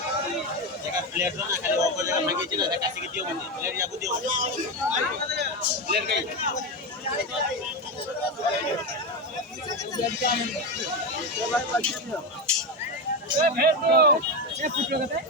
plate ना खाली ऊपर जगह भांगी ना कासी के दियो बंदी प्लेट याको दियो प्लेट कहीं ए भेज दो ए फुट लगता है